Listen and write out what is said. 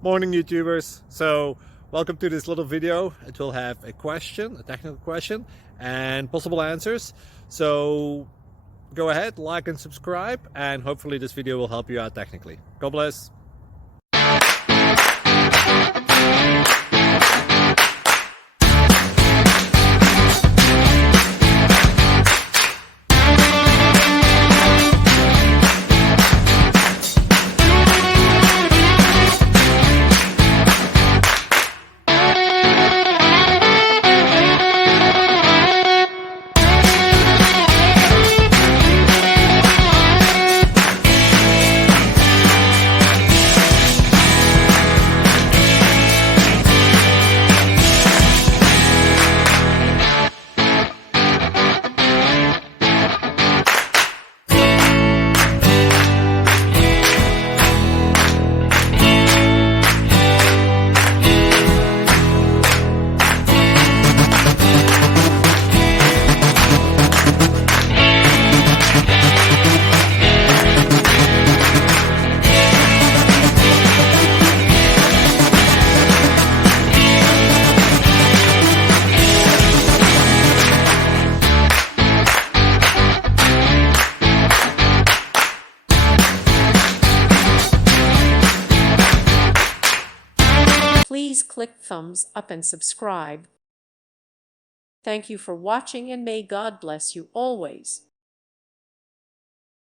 Morning, YouTubers. So welcome to this little video. It will have a question, a technical question, and possible answers. So go ahead, like and subscribe, and hopefully this video will help you out technically. God bless. Please click thumbs up and subscribe. Thank you for watching, and may God bless you always.